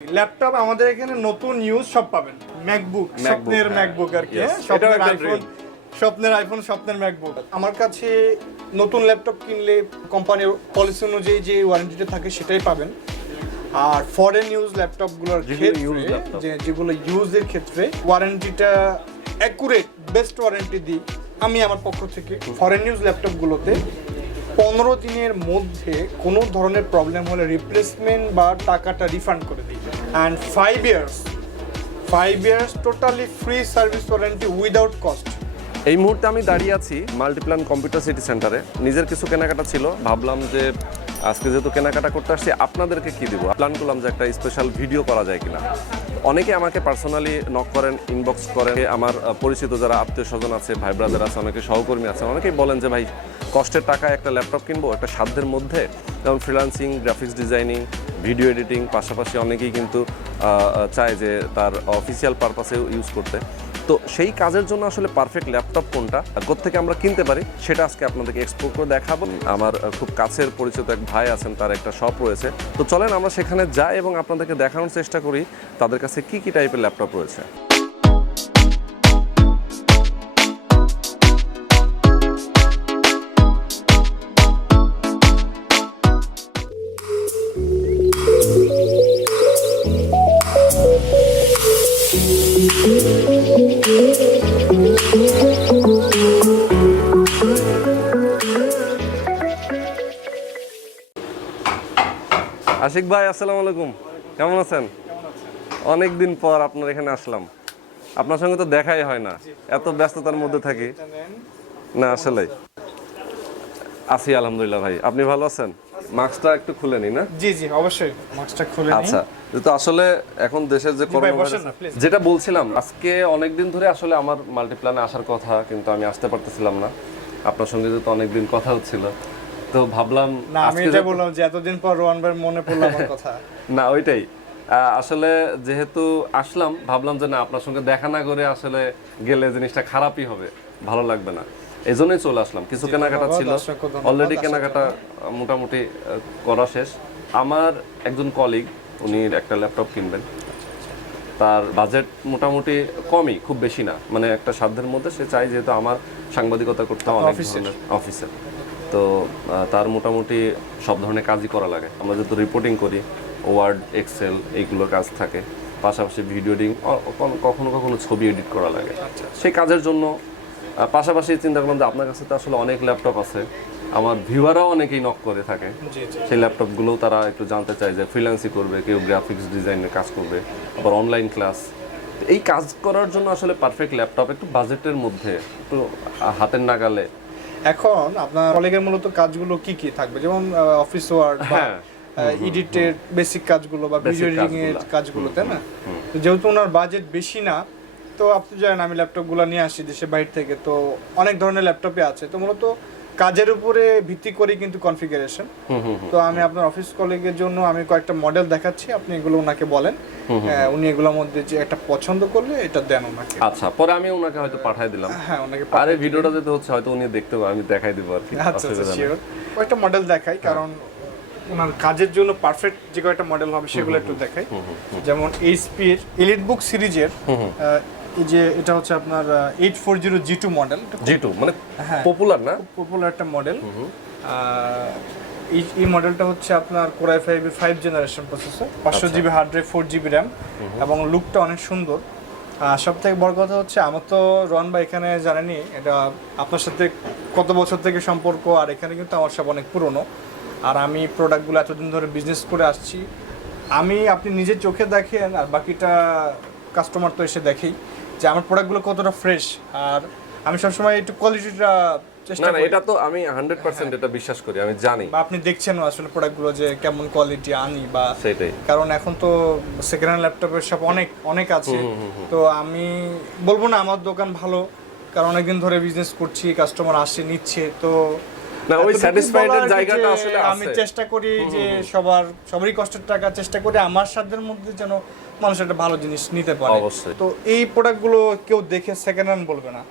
Laptop আমাদের এখানে নতুন ইউজ সব পাবেন। ম্যাকবুক, স্বপ্নের ম্যাকবুক আর কি, স্বপ্নের আইফোন, স্বপ্নের আইফোন, স্বপ্নের ম্যাকবুক। আমার কাছে নতুন ল্যাপটপ কিনলে কোম্পানির পলিসি অনুযায়ী যে ওয়ারেন্টিটা থাকে সেটাই পাবেন। আর ফরেন ইউজ ল্যাপটপগুলোর ক্ষেত্রে যেগুলো ইউজের ক্ষেত্রে ওয়ারেন্টিটা অ্যাকুরেট, বেস্ট ওয়ারেন্টি দিই আমি আমার পক্ষ থেকে। ফরেন ইউজ ল্যাপটপগুলোতে 15 দিনের মধ্যে কোনো ধরনের প্রবলেম হলে রিপ্লেসমেন্ট বা টাকাটা রিফান্ড করে দিই। And 5 years totally free service warranty without cost. এই মুহূর্তে আমি দাঁড়িয়ে আছি মাল্টিপ্ল্যান কম্পিউটার সিটি সেন্টারে। নিজের কিছু কেনাকাটা ছিল, ভাবলাম যে আজকে যেহেতু কেনাকাটা করতে আসছি আপনাদেরকে কি দিব, প্ল্যান করলাম যে একটা স্পেশাল ভিডিও করা যায় কিনা। অনেকে আমাকে পার্সোনালি নক করেন, ইনবক্স করেন, আমার পরিচিত যারা আত্মীয় স্বজন আছে, ভাই ব্রাদার আছে, অনেকে সহকর্মী আছে, অনেকেই বলেন যে ভাই কষ্টের টাকায় একটা ল্যাপটপ কিনবো একটা সাধ্যের মধ্যে। যেমন freelancing, graphics designing, video editing, পাশাপাশি অনেকেই কিন্তু চায় যে তার অফিসিয়াল পারপাসেও ইউজ করতে। তো সেই কাজের জন্য আসলে পারফেক্ট ল্যাপটপ কোনটা আর কোত্থেকে আমরা কিনতে পারি সেটা আজকে আপনাদেরকে এক্সপ্লোর করে দেখাবো। আমার খুব কাছের পরিচিত এক ভাই আছেন, তার একটা শপ রয়েছে। তো চলেন আমরা সেখানে যাই এবং আপনাদেরকে দেখানোর চেষ্টা করি তাদের কাছে কী কী টাইপের ল্যাপটপ রয়েছে। আশিক ভাই, আসসালামু আলাইকুম, কেমন আছেন? অনেক দিন পর আপনার এখানে আসলাম, আপনার সঙ্গে তো দেখাই হয় না, এত ব্যস্ততার মধ্যে থাকি। না আসলে আছি আলহামদুলিল্লাহ। ভাই আপনি ভালো আছেন? মাস্কটা একটু খুলে নি না? জি জি অবশ্যই মাস্কটা খুলে নিন। আচ্ছা, যেহেতু আসলে এখন দেশের যে করোনা ভাইরাস, যেটা বলছিলাম আজকে অনেক দিন ধরে আসলে আমার মাল্টিপ্ল্যানে আসার কথা, কিন্তু আমি আসতে পারতেছিলাম না। আপনার সঙ্গে যেহেতু অনেক দিন কথা হচ্ছিল তো ভাবলাম না, আমি এটা বললাম যে এতদিন পর রোহান ভাই মনে পড়লো আমার কথা। না ওইটাই আসলে যেহেতু আসলাম ভাবলাম যে না আপনার সঙ্গে দেখা না করে আসলে গেলে জিনিসটা খারাপই হবে, ভালো লাগবে না, এই জন্যই চলে আসলাম। কিছু কেনাকাটা ছিল, অলরেডি কেনাকাটা মোটামুটি করা শেষ। আমার একজন কলিগ উনি একটা ল্যাপটপ কিনবেন, তার বাজেট মোটামুটি কমই, খুব বেশি না, মানে একটা সাধ্যের মধ্যে সে চাই, যেহেতু আমার সাংবাদিকতা করতে অনেক অফিসে, তো তার মোটামুটি সব ধরনের কাজই করা লাগে। আমরা যেহেতু রিপোর্টিং করি, ওয়ার্ড, এক্সেল এইগুলোর কাজ থাকে, পাশাপাশি ভিডিও এডিটিং, কখনো কখনো ছবি এডিট করা লাগে। সেই কাজের জন্য পাশাপাশি চিন্তা করলাম যে আপনার কাছে তো আসলে অনেক ল্যাপটপ আছে, আমার ভিউয়াররাও অনেকেই নক করে থাকে, সেই ল্যাপটপগুলোও তারা একটু জানতে চায় যে ফ্রিল্যান্সিং করবে, কেউ গ্রাফিক্স ডিজাইনের কাজ করবে, আবার অনলাইন ক্লাস। এই কাজ করার জন্য আসলে পারফেক্ট ল্যাপটপ একটু বাজেটের মধ্যে, একটু হাতের নাগালে। এখন আপনার কলিগের মূলত কাজগুলো কি কি থাকবে? যেমন অফিস ওয়ার্ক, এডিটের বেসিক কাজগুলো বা ভিডিও এডিটিং এর কাজগুলো, তাই না? তো যেহেতু ওনার বাজেট বেশি না, তো আপনি জানেন আমি ল্যাপটপগুলো নিয়ে আসি দেশের বাইরে থেকে, তো অনেক ধরনের ল্যাপটপই আছে, তো মূলত কাজের উপরে ভিত্তি করে কিন্তু কনফিগারেশন। তো আমি আপনার অফিস কলিগের জন্য আমি কয়েকটা মডেল দেখাচ্ছি, আপনি এগুলো ওনাকে বলেন, উনি এগুলোর মধ্যে যে একটা পছন্দ করলে এটা দেন ওনাকে। আচ্ছা, পরে আমি ওনাকে হয়তো পাঠিয়ে দিলাম। হ্যাঁ, ওনাকে আরে ভিডিওটা যেতে হচ্ছে হয়তো উনি দেখতে পাবে, আমি দেখাই দেব আর কি। আচ্ছা শিওর, কয়েকটা মডেল দেখাই, কারণ ওনার কাজের জন্য পারফেক্ট যে কয়েকটা মডেল হবে সেগুলো একটু দেখাই। যেমন এইচপি এর এলিট বুক সিরিজের এই যে এটা হচ্ছে আপনার 840 G2 মডেল। G2 মানে পপুলার না? পপুলার একটা মডেল। এই মডেলটা হচ্ছে আপনার Core i5 এর 5 generation processor, 500 GB hard drive, 4 GB RAM, এবং লুকটা অনেক সুন্দর। সবথেকে বড় কথা হচ্ছে আমার তো রোহান ভাই এখানে জানেনই, এটা আপনার সাথে কত বছর থেকে সম্পর্ক, আর এখানে কিন্তু আমার সব অনেক পুরনো, আর আমি প্রোডাক্টগুলো এতদিন ধরে বিজনেস করে আসছি। আপনি নিজের চোখে দেখেন, আর বাকিটা কাস্টমার তো এসে দেখেই যে আমার প্রোডাক্টগুলো কতটা ফ্রেশ, আর আমি সবসময় একটু কোয়ালিটিটা চেষ্টা করি। এটা তো আমি 100% এটা বিশ্বাস করি, আমি জানি। বা আপনি দেখছেন আসলে প্রোডাক্টগুলো যে কেমন কোয়ালিটি আনি, বা সেটাই, কারণ এখন তো সেকেন্ড হ্যান্ড ল্যাপটপের সব অনেক আছে। তো আমি বলবো না আমার দোকান ভালো, কারণ অনেকদিন ধরে বিজনেস করছি, কাস্টমার আসে নিচ্ছে, তো না ওই স্যাটিসফাইডের জায়গাটা আসলে আছে। আমি চেষ্টা করি যে সবারই কষ্টের টাকা, চেষ্টা করি আমার সাধ্যের মধ্যে যেন মানুষ একটা ভালো জিনিস নিতে পারে। তো এই প্রোডাক্টগুলো কেউ দেখে সেকেন্ড হ্যান্ড বলবে না।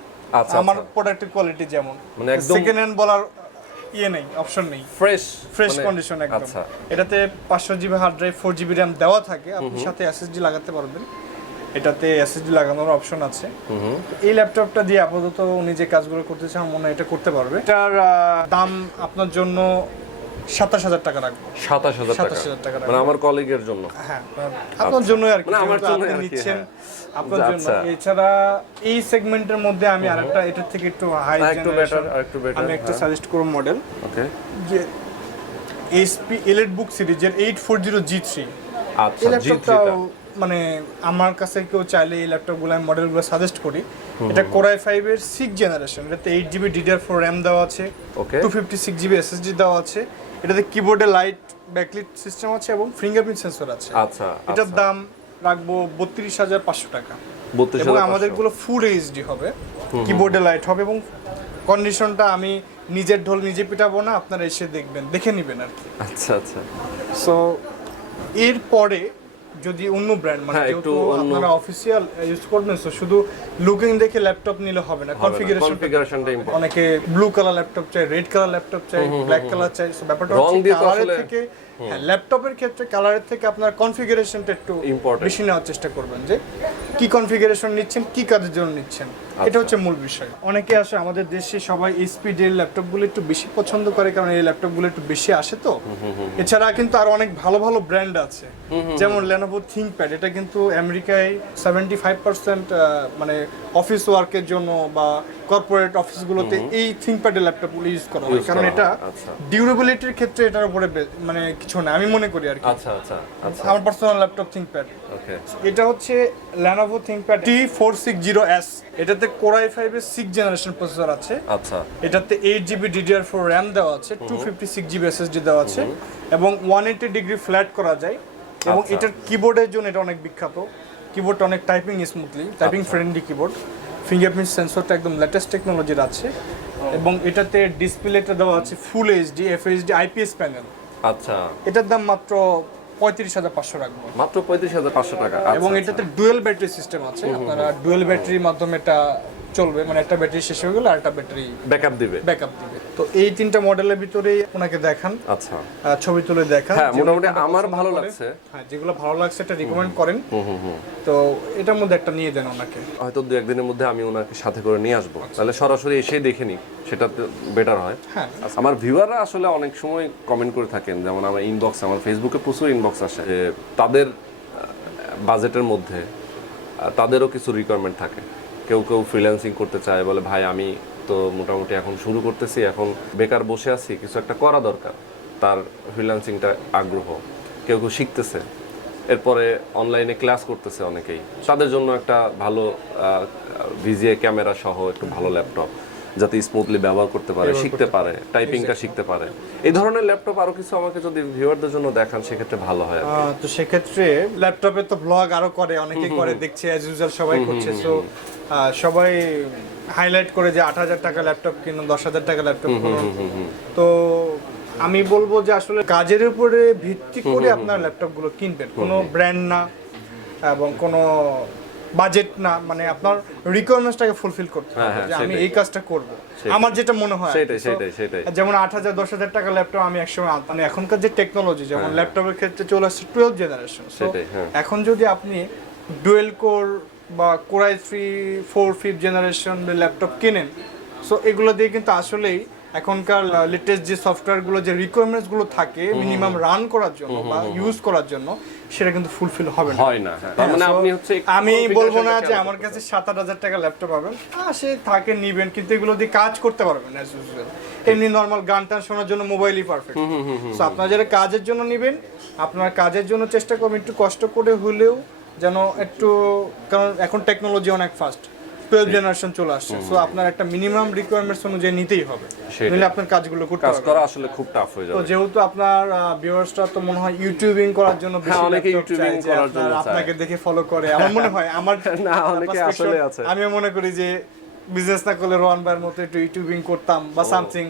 আমার প্রোডাক্টের কোয়ালিটি যেমন, মানে একদম সেকেন্ড হ্যান্ড বলার ইয়ে নেই, অপশন নেই, ফ্রেশ ফ্রেশ কন্ডিশন একদম। আচ্ছা। এটাতে 500 GB hard drive, 4 GB RAM দেওয়া থাকে, আপনি সাথে এসএসডি লাগাতে পারবেন, এটাতে এসএসডি লাগানোর অপশন আছে। এই ল্যাপটপটা দিয়ে আপাতত উনি যে কাজগুলো করতেছে আমার মনে হয় এটা করতে পারবে। এটার দাম আপনার জন্য 27,000 টাকা রাখবো। 27,000 টাকা, মানে আমার কলিগের জন্য। হ্যাঁ, আপনার জন্য আর কি, মানে আমার জন্য আপনি আর কি, নিচ্ছেন হ্যাঁ। আপনার জন্য। আচ্ছা। এছাড়া এই সেগমেন্টের মধ্যে আমি আরেকটা এটার থেকে একটু হাই জেনারেশন আমি একটা সাজেস্ট করব মডেল, ওকে, যে এইচপি এলিটবুক সিরিজের 840G3। আচ্ছা, এই ল্যাপটপটা মানে আমার কাছে কেউ চাইলে এই ল্যাপটপগুলো আমি মডেলগুলো সাজেস্ট করি। এটা Core i5 এর 6 জেনারেশন, এটাতে 8GB DDR4 RAM দেওয়া আছে, ওকে, 256GB SSD দেওয়া আছে, এটাতে কিবোর্ডে লাইট ব্যাকলিট সিস্টেম আছে এবং ফিঙ্গারপ্রিন্ট সেন্সর আছে। আচ্ছা, এটার দাম রাখবো 32,500 টাকা। 32,500 এবং আমাদেরগুলো ফুল এইচডি হবে, কিবোর্ডে লাইট হবে এবং কন্ডিশনটা আমি নিজের ঢোল নিজে পিটাবো না, আপনারা এসে দেখবেন, দেখে নেবেন আর কি। আচ্ছা আচ্ছা। সো এরপরে যদি অন্য ব্র্যান্ড মানে যেহেতু আপনারা অফিসিয়াল ইউজ করবেন, সো শুধু লুকিং দেখে ল্যাপটপ নিলে হবে না, কনফিগারেশনটা ইম্পর্টেন্ট। অনেকে ব্লু কালার ল্যাপটপ চাই, রেড কালার ল্যাপটপ চাই, ব্ল্যাক কালার চাই। সো ব্যাপারটা রং হচ্ছে দিয়ে তো কালারের আসলে থেকে, হ্যাঁ, ল্যাপটপের ক্ষেত্রে কালারের থেকে আপনার কনফিগারেশনটা একটু বেশি নেওয়ার চেষ্টা করবেন, যে কি কনফিগারেশন নিচ্ছেন, কি কাজের জন্য নিচ্ছেন, এটা হচ্ছে মূল বিষয়। অনেকে আসে আমাদের দেশে, সবাই এইচপি ডেল ল্যাপটপগুলো একটু বেশি পছন্দ করে, কারণ এই ল্যাপটপগুলো একটু বেশি আসে। তো এছাড়া কিন্তু আর অনেক ভালো ভালো ব্র্যান্ড আছে, যেমন Lenovo ThinkPad, এটা কিন্তু আমেরিকায় 75% মানে অফিস ওয়ার্কের জন্য বা কর্পোরেট অফিসগুলোতে এই ThinkPad এর ল্যাপটপগুলো ইউজ করা হয়, কারণ এটা ডিউরেবিলিটির ক্ষেত্রে এটার উপরে মানে কিছু না, আমি মনে করি আর কি। আচ্ছা আচ্ছা আচ্ছা, আমার পার্সোনাল ল্যাপটপ ThinkPad, ওকে। এটা হচ্ছে Lenovo ThinkPad T460S, এটাতে Core i5 এর 6 জেনারেশন প্রসেসর আছে। আচ্ছা, এটাতে 8GB DDR4 RAM দেওয়া আছে, 256GB SSD দেওয়া আছে এবং 180 ডিগ্রি ফ্ল্যাট করা যায়। এবং এটার কিবোর্ডের জন্য এটা অনেক বিখ্যাত, কিবোর্ডটা অনেক typing smoothly, typing friendly keyboard, fingerprint সেন্সরটা একদম লেটেস্ট টেকনোলজির আছে এবং এটাতে ডিসপ্লেটা দেওয়া আছে full HD FHD IPS panel. আচ্ছা, এটার দাম মাত্র 35,500 রাখবো, মাত্র 35,500 টাকা। এবং এটাতে ডুয়েল ব্যাটারি সিস্টেম আছে, আপনারা ডুয়েল ব্যাটারির মাধ্যমে এটা চলবে, মানে একটা ব্যাটারি শেষ হয়ে গেলে আরেকটা ব্যাটারি ব্যাকআপ দিবে। তো এই তিনটা মডেলের ভিতরেই ওনাকে দেখান, আচ্ছা, ছবি তুলে দেখান। হ্যাঁ, মোটামুটি আমার ভালো লাগছে। হ্যাঁ, যেগুলো ভালো লাগছে এটা রিকমেন্ড করেন। তো এটার মধ্যে একটা নিয়ে দেন ওনাকে, হয়তো 2-1 দিনের মধ্যে আমি ওনাকে সাথে করে নিয়ে আসবো, তাহলে সরাসরি এসেই দেখে নিই, সেটা বেটার হয়। হ্যাঁ, আমার ভিউয়াররা আসলে অনেক সময় কমেন্ট করে থাকেন, যেমন আমার ইনবক্স, আমার ফেসবুকে প্রচুর ইনবক্স আসে, যে তাদের বাজেটের মধ্যে তাদেরও কিছু রিকোয়ারমেন্ট থাকে। কেউ কেউ ফ্রিল্যান্সিং করতে চায়, বলে ভাই আমি তো মোটামুটি এখন শুরু করতেছি, এখন বেকার বসে আছি, কিছু একটা করা দরকার, তার ফ্রিল্যান্সিংটা আগ্রহ। কেউ কেউ শিখতেছে, এরপরে অনলাইনে ক্লাস করতেছে অনেকেই, তাদের জন্য একটা ভালো ভিজিএ ক্যামেরা সহ একটু ভালো ল্যাপটপ, যাতে স্মুথলি ব্যবহার করতে পারে, শিখতে পারে, টাইপিংটা শিখতে পারে, এই ধরনের ল্যাপটপ আরো কিছু আমাকে যদি ভিউয়ারদের জন্য দেখান সেক্ষেত্রে ভালো হয়। তো সেক্ষেত্রে ল্যাপটপে তো ব্লগ আরো করে, অনেকেই করে, দেখছে অ্যাজ ইউজুয়াল সবাই করছে। সো সবাই হাইলাইট করে যে 8,000 টাকা ল্যাপটপ কিনুন, 10,000 টাকা ল্যাপটপ কিনুন। তো আমি বলবো যে আসলে কাজের উপরে ভিত্তি করে আপনার ল্যাপটপগুলো কিনবেন, কোনো ব্র্যান্ড না এবং কোনো বাজেট না, মানে আপনার রিকোয়ারমেন্টসটাকে ফুলফিল করতে হবে, যে আমি এই কাজটা করব, আমার যেটা মনে হয়। সেটাই। যেমন 8,000 10,000 টাকা ল্যাপটপ আমি একসময়, মানে এখনকার যে টেকনোলজি, যেমন ল্যাপটপের ক্ষেত্রে চলে আসছে 12 জেনারেশন। এখন যদি আপনি ডুয়েল কোর বা Core i3 4 5th generation laptop কিনেন, সো এগুলো দিয়ে কিন্তু আসলেই এখনকার লেটেস্ট যে সফটওয়্যারগুলো, যে রিকোয়ারমেন্টসগুলো থাকে মিনিমাম রান করার জন্য বা ইউজ করার জন্য, সেটা কিন্তু ফুলফিল হবে না। তার মানে আপনি হচ্ছে, আমি বলবো না যে আমার কাছে 7-8 টাকা ল্যাপটপ পাবেন, সে থাকে নিবেন, কিন্তু এগুলো দিয়ে কাজ করতে পারবেন অ্যাজ ইউজুয়াল। এমনি নরমাল গান টান শোনার জন্য মোবাইলই পারফেক্ট। সো আপনারা যারা কাজের জন্য নিবেন, আপনার কাজের জন্য চেষ্টা করবেন একটু কষ্ট করে হলেও যেন একটু, কারণ এখন টেকনোলজি অনেক ফাস্ট, 12 জেনারেশন চলে আসছে। সো আপনার একটা মিনিমাম রিকোয়ারমেন্টস অনুযায়ী নিতেই হবে, নইলে আপনার কাজগুলো কাজ করা আসলে খুব টাফ হয়ে যাবে। তো যেহেতু আপনার ভিউয়ার্সরা তো মনে হয় ইউটিউবিং করার জন্য বেশি, অনেকে ইউটিউবিং করার জন্য আপনাকে দেখে ফলো করে, আমার মনে হয়, আমার না, অনেকে আসলে আছে, আমি মনে করি যে বিজনেস না করলে রোহান ভাইয়ের মতো একটু ইউটিউবিং করতাম বা সামথিং,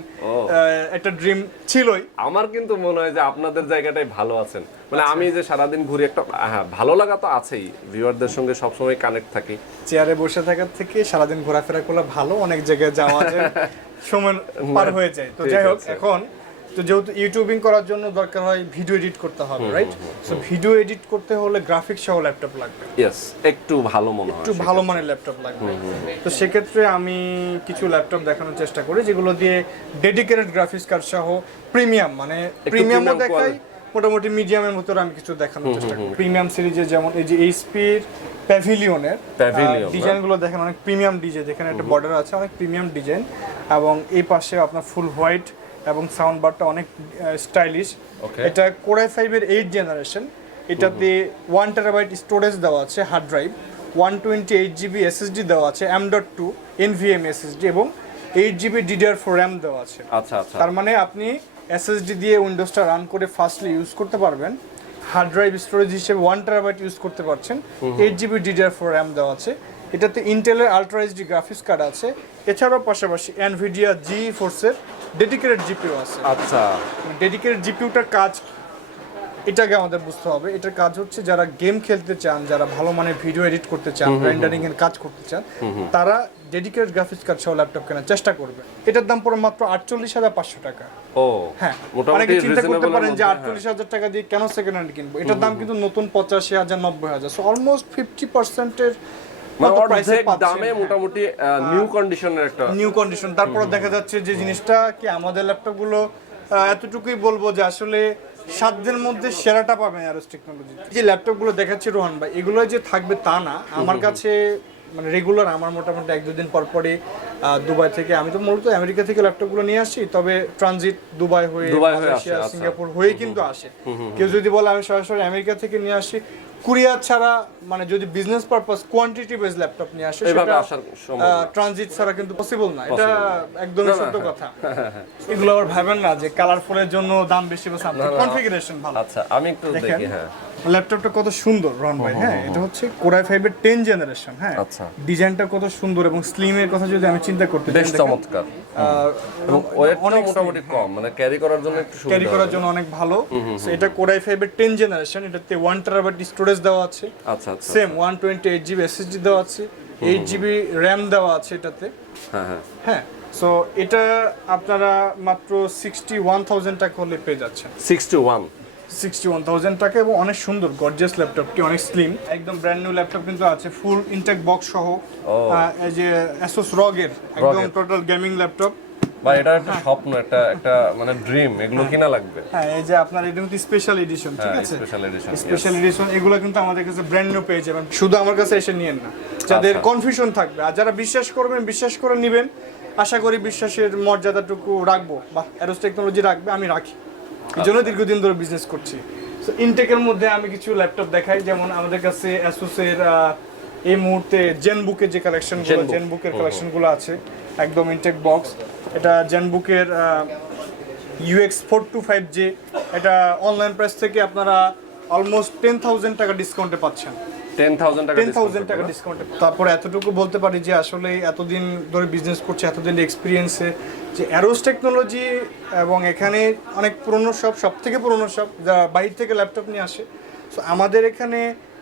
একটা ড্রিম ছিলই। আমার কিন্তু মনে হয় যে আপনাদের জায়গাটাই ভালো আছেন, মানে আমি যে সারাদিন ঘুরি একটা ভালো লাগা তো আছেই, ভিউয়ারদের সঙ্গে সবসময় কানেক্ট থাকি। চেয়ারে বসে থাকার থেকে সারাদিন ঘোরাফেরা করলে ভালো, অনেক জায়গায় যাওয়া যায়, সময় পার হয়ে যায়। তো যাই হোক, এখন তো যেহেতু ইউটিউবিং করার জন্য দরকার হয় ভিডিও এডিট করতে হবে, রাইট? সো ভিডিও এডিট করতে হলে গ্রাফিক্স সহ ল্যাপটপ লাগবে। ইয়েস, একটু ভালো মনে হয়, একটু ভালো মানের ল্যাপটপ লাগবে। তো সেক্ষেত্রে আমি কিছু ল্যাপটপ দেখানোর চেষ্টা করি যেগুলো দিয়ে ডেডিকেটেড গ্রাফিক্স কার্ড সহ প্রিমিয়াম, মানে প্রিমিয়ামও দেখাই, মোটামুটি মিডিয়ামের মতো আমি কিছু দেখানোর চেষ্টা করি। প্রিমিয়াম সিরিজে যেমন এই যে এইচপির প্যাভিলিয়নের ডিজাইনগুলো দেখেন, অনেক প্রিমিয়াম ডিজাইন, যেখানে একটা বর্ডার আছে, অনেক প্রিমিয়াম ডিজাইন, এবং এই পাশে আপনার ফুল হোয়াইট এবং সাউন্ড বারটা অনেক স্টাইলিশ। এটা কোর i5 এর 8 জেনারেশন, এটাতে 1 টেরাবাইট স্টোরেজ দেওয়া আছে, হার্ড ড্রাইভ 128 জিবি এসএসডি দেওয়া আছে, M.2 NVMe এসএসডি, এবং 8 জিবি DDR4 RAM দেওয়া আছে। আচ্ছা আচ্ছা, তার মানে আপনি এসএসডি দিয়ে উইন্ডোজটা রান করে ফাস্টলি ইউজ করতে পারবেন। হার্ড ড্রাইভ স্টোরেজ হিসেবে 1 টেরাবাইট ইউজ করতে পারছেন, 8 জিবি DDR4 RAM দেওয়া আছে। এটাতে ইন্টেলের আলট্রা এইচডি গ্রাফিক্স কার্ড আছে, এছাড়াও পাশাপাশি এনভিডিয়া GeForce এর ডেডিকেটেড জিপিইউ আছে। আচ্ছা, ডেডিকেটেড জিপিইউটার কাজ এটাকে আমাদের বুঝতে হবে। এটার কাজ হচ্ছে যারা গেম খেলতে চান, যারা ভালো মানের ভিডিও এডিট করতে চান, রেন্ডারিং এর কাজ করতে চান, তারা ডেডিকেটেড গ্রাফিক্স কার্ড সহ ল্যাপটপ কেনার চেষ্টা করবে। এটার দাম পড়ে মাত্র 48,500 টাকা। ও হ্যাঁ, মোটামুটি অনেকে চিন্তা করতে রিজনেবল পারেন যে 48,000 টাকা দিয়ে কেন সেকেন্ড হ্যান্ড কিনবো, এটার দাম কিন্তু নতুন 85,000 90,000, সো অলমোস্ট 50% এর দামে মোটামুটি নিউ কন্ডিশনের একটা নিউ কন্ডিশন। তারপর দেখা যাচ্ছে যে জিনিসটা কি আমাদের ল্যাপটপগুলো এতটুকুই বলবো যে আসলে সাধ্যের মধ্যে সেরাটা পাবেন অ্যারোস টেকনোলজি। যে ল্যাপটপগুলো দেখাচ্ছি রোহান ভাই, এগুলো যে থাকবে তা না। আমার কাছে মানে রেগুলার আমার মোটামুটি 1-2 দিন পর পরে দুবাই থেকে, আমি তো মূলত আমেরিকা থেকে ল্যাপটপগুলো নিয়ে আসি, তবে ট্রানজিট দুবাই হয়ে মালয়েশিয়া সিঙ্গাপুর হয়ে কিন্তু আসে। কেউ যদি বলে আমি সরাসরি আমেরিকা থেকে নিয়ে আসি, কুরিয়ার ছাড়া, মানে যদি business purpose quantity base laptop নিয়ে আসে, সেটা ট্রানজিট ছাড়া কিন্তু পসিবল না। এটা একদমই সত্য কথা। এগুলো আবার ভাবেন না যে কালারফুলের জন্য দাম বেশি বা সামথিং, কনফিগারেশন ভালো। আচ্ছা, আমি একটু দেখি। হ্যাঁ, ল্যাপটপটা কত সুন্দর রন ভাই। হ্যাঁ, এটা হচ্ছে কোর i5 এর 10 জেনারেশন। হ্যাঁ, আচ্ছা, ডিজাইনটা কত সুন্দর, এবং স্লিমের কথা যদি আমি চিন্তা করতে বেশ চমৎকার, এবং ওয়েটটা মোটামুটি কম, মানে ক্যারি করার জন্য একটু সুবিধা, ক্যারি করার জন্য অনেক ভালো। সো এটা কোর i5 এর 10 জেনারেশন, এটাতে 1 টেরাবাইট স্টোরেজ দেওয়া আছে। আচ্ছা আচ্ছা, সেম 128 জিবি এসএসডি দেওয়া আছে, 8 জিবি RAM দেওয়া আছে এটাতে। হ্যাঁ হ্যাঁ হ্যাঁ, সো এটা আপনারা মাত্র 61,000 টাকা হলে পেয়ে যাচ্ছেন। 61,000 টাকা, এবং অনেক সুন্দর গর্জিয়াস ল্যাপটপটি, অনেক স্লিম, একদম ব্র্যান্ড নিউ ল্যাপটপ কিন্তু আছে, ফুল ইনটেক বক্স সহ। এই যে Asus ROG এর একদম টোটাল গেমিং ল্যাপটপ ভাই, এটা একটা স্বপ্ন, একটা মানে ড্রিম, এগুলো কিনা লাগবে। হ্যাঁ, এই যে আপনার এটা কিন্তু স্পেশাল এডিশন, ঠিক আছে, স্পেশাল এডিশন, এগুলো কিন্তু আমাদের কাছে ব্র্যান্ড নিউ পেয়ে যাবেন। শুধু আমার কাছে এসে নিয়েন না, যাদের কনফিউশন থাকবে, আর যারা বিশ্বাস করবেন, বিশ্বাস করে নেবেন। আশা করি বিশ্বাসের মর্যাদাটুকু রাখবো, বা অ্যারোস টেকনোলজি রাখবে, আমি রাখি, এই জন্য দীর্ঘদিন ধরে বিজনেস করছি। সো ইনটেকের মধ্যে আমি কিছু ল্যাপটপ দেখাই, যেমন আমাদের কাছে Asus এর এই মুহূর্তে জেনবুকের যে কালেকশনগুলো, জেনবুকের কালেকশনগুলো আছে, একদম ইনটেক বক্স। এটা জেনবুকের UX 425J, এটা অনলাইন প্রাইস থেকে আপনারা অলমোস্ট 10,000 টাকা ডিসকাউন্টে পাচ্ছেন। 10,000 টাকা ডিসকাউন্টে। তারপরে এতটুকু বলতে পারি যে আসলে এতদিন ধরে বিজনেস করছে, এতদিন এক্সপিরিয়েন্সে, যে অ্যারোস টেকনোলজি, এবং এখানে অনেক পুরনো সব থেকে পুরনো সব, যারা বাইরে থেকে ল্যাপটপ নিয়ে আসে। সো আমাদের এখানে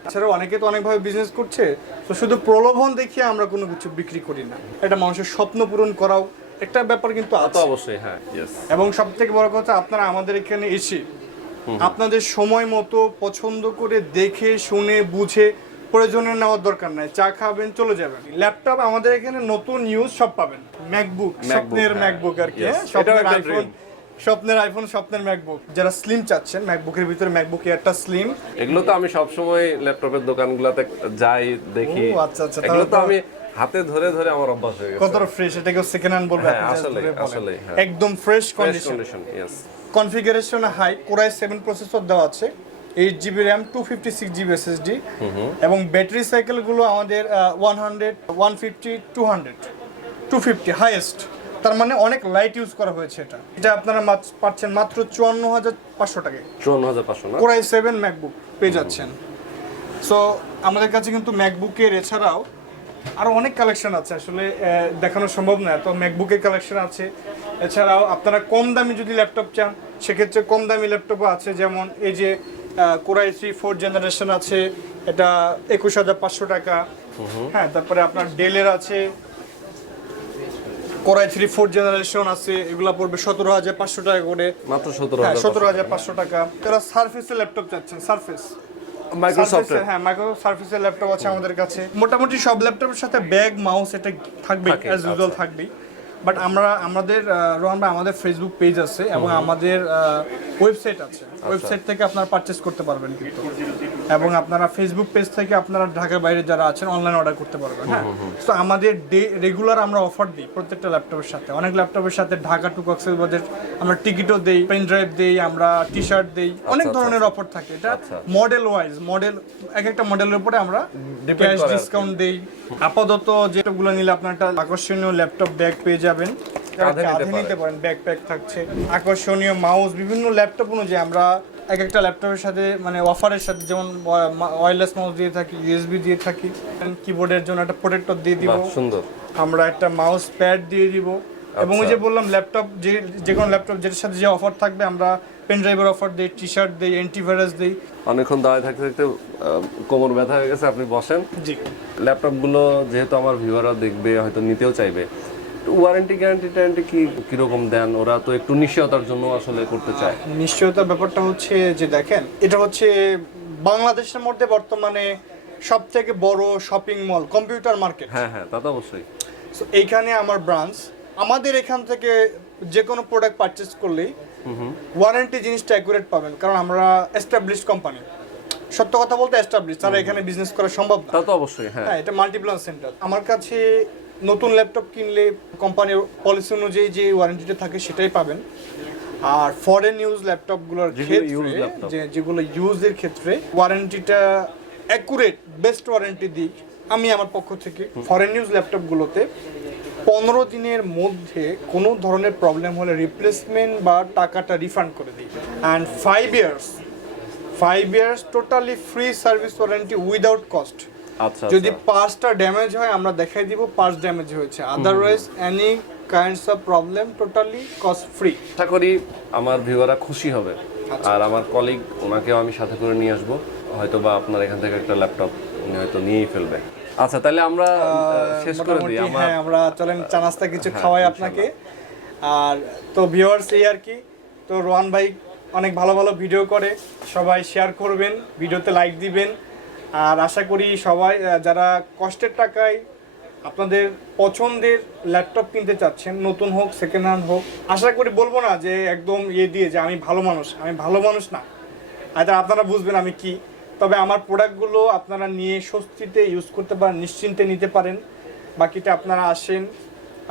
এছাড়াও অনেকে তো অনেকভাবে বিজনেস করছে, তো শুধু প্রলোভন দেখিয়ে আমরা কোনো কিছু বিক্রি করি না। এটা মানুষের স্বপ্ন পূরণ করাও একটা ব্যাপার কিন্তু আছে অবশ্যই। হ্যাঁ, এবং সব থেকে বড় কথা, আপনারা আমাদের এখানে এসে আপনাদের সময় মতো পছন্দ করে দেখে শুনে বুঝে প্রয়োজনে নেওয়ার দরকার নাই, চা খাবেন, চলে যাবেন। ল্যাপটপ আমাদের এখানে নতুন ইউজ সব পাবেন, ম্যাকবুক, স্বপ্নের ম্যাকবুক আর কি, স্বপ্নের আইফোন, স্বপ্নের আইফোন, স্বপ্নের ম্যাকবুক। যারা স্লিম চাচ্ছেন, ম্যাকবুকের ভিতরে ম্যাকবুক এয়ারটা স্লিম, এগুলো তো আমি সবসময় ল্যাপটপের দোকানগুলোতে যাই, দেখি। আচ্ছা আচ্ছা, এগুলো তো আমি হাতে ধরে ধরে আমার অভ্যাস হয়ে গেছে। কতটা ফ্রেশ, এটাকে সেকেন্ড হ্যান্ড বলবো, আসলে একদম fresh condition. Configuration high, core i7 processor দেওয়া আছে, 8 জিবি RAM, 256 জিবি এসএসডি, এবং ব্যাটারি সাইকেল গুলো আমাদের 100, 150, 250 হাইয়েস্ট। তার মানে অনেক লাইট ইউজ করা হয়েছে। এটা আপনারা পাচ্ছেন মাত্র 54,500 টাকায়। 54,500 না? কোর i7 ম্যাকবুক পেয়ে যাচ্ছেন। সো আমাদের কাছে কিন্তু ম্যাকবুকের এছাড়াও আরো অনেক কালেকশন আছে আসলে দেখানো সম্ভব না, তো ম্যাকবুকের কালেকশন আছে। এছাড়াও আপনারা কম দামি যদি ল্যাপটপ চান সেক্ষেত্রে কম দামি ল্যাপটপও আছে, যেমন এই যে কোরাই 3 জেনারেশন আছে, এটা 21,500 টাকা। হ্যাঁ, তারপরে আপনার ডেলের আছে কোরাই 3 জেনারেশন আছে, এগুলা পড়বে 17,500 টাকা করে, মাত্র 17,500 টাকা। যারা সারফেসের ল্যাপটপ চাচ্ছেন, সারফেস মাইক্রোসফটের, হ্যাঁ মাইক্রোসফট সার্ফেসের ল্যাপটপ আছে আমাদের কাছে। মোটামুটি সব ল্যাপটপের সাথে ব্যাগ মাউস এটা থাকবে, অ্যাজ ইউজুয়াল থাকবেই। বাট আমাদের রোহান ভাই, আমাদের ফেসবুক পেজ আছে এবং আমাদের ওয়েবসাইট আছে, ওয়েবসাইট থেকে আপনারা পারচেজ করতে পারবেন কিন্তু, এবং আপনারা ফেসবুক পেজ থেকে আপনারা ঢাকার বাইরে যারা আছেন অনলাইন অর্ডার করতে পারবেন। হ্যাঁ, তো আমাদের রেগুলার আমরা অফার দিই প্রত্যেকটা ল্যাপটপের সাথে। অনেক ল্যাপটপের সাথে ঢাকা টু কক্সবাজার আমরা টিকিটও দেই, পেন ড্রাইভ দেই, আমরা টি শার্ট দেই, অনেক ধরনের অফার থাকে। এটা মডেল ওয়াইজ, মডেল এক একটা মডেলের উপরে আমরা ক্যাশ ডিসকাউন্ট দেই। আপাতত যেগুলো নিলে আপনার একটা আকর্ষণীয় ল্যাপটপ ব্যাগ পেয়ে যাবেন, কাঁধে নিতে পারেন, ব্যাকপ্যাক থাকছে, আকর্ষণীয় মাউস, বিভিন্ন ল্যাপটপ অনুযায়ী আমরা এক একটা ল্যাপটপের সাথে মানে অফারের সাথে, যেমন ওয়্যারলেস মাউস দিয়ে থাকি, ইউএসবি দিয়ে থাকি, কিবোর্ডের জন্য একটা প্রোটেক্টর দিয়ে দিব, সুন্দর আমরা একটা মাউস প্যাড দিয়ে দিব, এবং ওই যে বললাম ল্যাপটপ যে কোনো ল্যাপটপ যেটার সাথে যে অফার থাকবে আমরা পেন ড্রাইভের অফার দিই, টি শার্ট দিই, অ্যান্টিভাইরাস দিই। অনেকক্ষণ দাঁড়িয়ে থাকতে থাকতে কোমর ব্যথা হয়ে গেছে, আপনি বসেন। জি, ল্যাপটপগুলো যেহেতু আমার ভিউয়াররা দেখবে, হয়তো নিতেও চাইবে, ওয়ারেন্টি গ্যারান্টি কি কিরকম দেন? ওরা তো একটু নিশ্চয়তার জন্য আসলে করতে চায়। নিশ্চয়তার ব্যাপারটা হচ্ছে যে দেখেন, এটা হচ্ছে বাংলাদেশের মধ্যে বর্তমানে সব থেকে বড় শপিং মল, কম্পিউটার মার্কেট। হ্যাঁ হ্যাঁ, তা তো অবশ্যই। সো এইখানে আমার ব্রাঞ্চ, আমাদের এখান থেকে যে কোনো প্রোডাক্ট পারচেজ করলেই ওয়ারেন্টি জিনিসটা অ্যাকুরেট পাবেন, কারণ আমরা এস্টাবলিশড কোম্পানি। সত্য কথা বলতে এস্টাবলিশড, তারা এখানে বিজনেস করা সম্ভব না। তা তো অবশ্যই। হ্যাঁ, এটা মাল্টিপ্লান সেন্টার। আমার কাছে নতুন ল্যাপটপ কিনলে কোম্পানির পলিসি অনুযায়ী যে ওয়ারেন্টিটা থাকে সেটাই পাবেন। আর ফরেন ইউজ ল্যাপটপগুলোর ক্ষেত্রে, যেগুলো ইউজের ক্ষেত্রে ওয়ারেন্টিটা অ্যাকুরেট, বেস্ট ওয়ারেন্টি দিই আমি আমার পক্ষ থেকে। ফরেন ইউজ ল্যাপটপগুলোতে 15 দিনের মধ্যে কোনো ধরনের প্রবলেম হলে রিপ্লেসমেন্ট বা টাকাটা রিফান্ড করে দিই। And 5 years totally free service warranty without cost. আচ্ছা, যদি পার্টসটা ড্যামেজ হয় আমরা দেখাই দিব পার্টস ড্যামেজ হয়েছে, otherwise any kinds of problem totally cost free. আশা করি আমার ভিউয়াররা খুশি হবে। আর আমার কলিগ, ওনাকেও আমি সাথে করে নিয়ে আসবো, হয়তো বা আপনার এখান থেকে একটা ল্যাপটপ উনি হয়তো নিয়েই ফেলবে। আচ্ছা, তাহলে আমরা শেষ করে দিই। হ্যাঁ, আমরা চলেন চা নাস্তা কিছু খাওয়াই আপনাকে। আর তো ভিউয়ার্স, এই আর কি। তো রোহান ভাই অনেক ভালো ভালো ভিডিও করে, সবাই শেয়ার করবেন, ভিডিওতে লাইক দিবেন। আর আশা করি সবাই যারা কষ্টের টাকায় আপনাদের পছন্দের ল্যাপটপ কিনতে চাচ্ছেন, নতুন হোক সেকেন্ড হ্যান্ড হোক, আশা করি বলবো না যে একদম দিয়ে যে আমি ভালো মানুষ না, আচ্ছা আপনারা বুঝবেন আমি কি। তবে আমার প্রোডাক্টগুলো আপনারা নিয়ে স্বস্তিতে ইউজ করতে পারেন, নিশ্চিন্তে নিতে পারেন। বাকিটা আপনারা আসেন,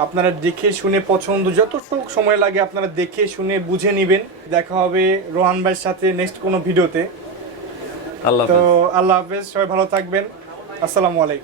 আপনারা দেখে শুনে পছন্দ, যতটুকু সময় লাগে আপনারা দেখে শুনে বুঝে নেবেন। দেখা হবে রোহান ভাইয়ের সাথে নেক্সট কোনো ভিডিওতে। তো আল্লাহ হাফেজ, সবাই ভালো থাকবেন। আসসালামু আলাইকুম।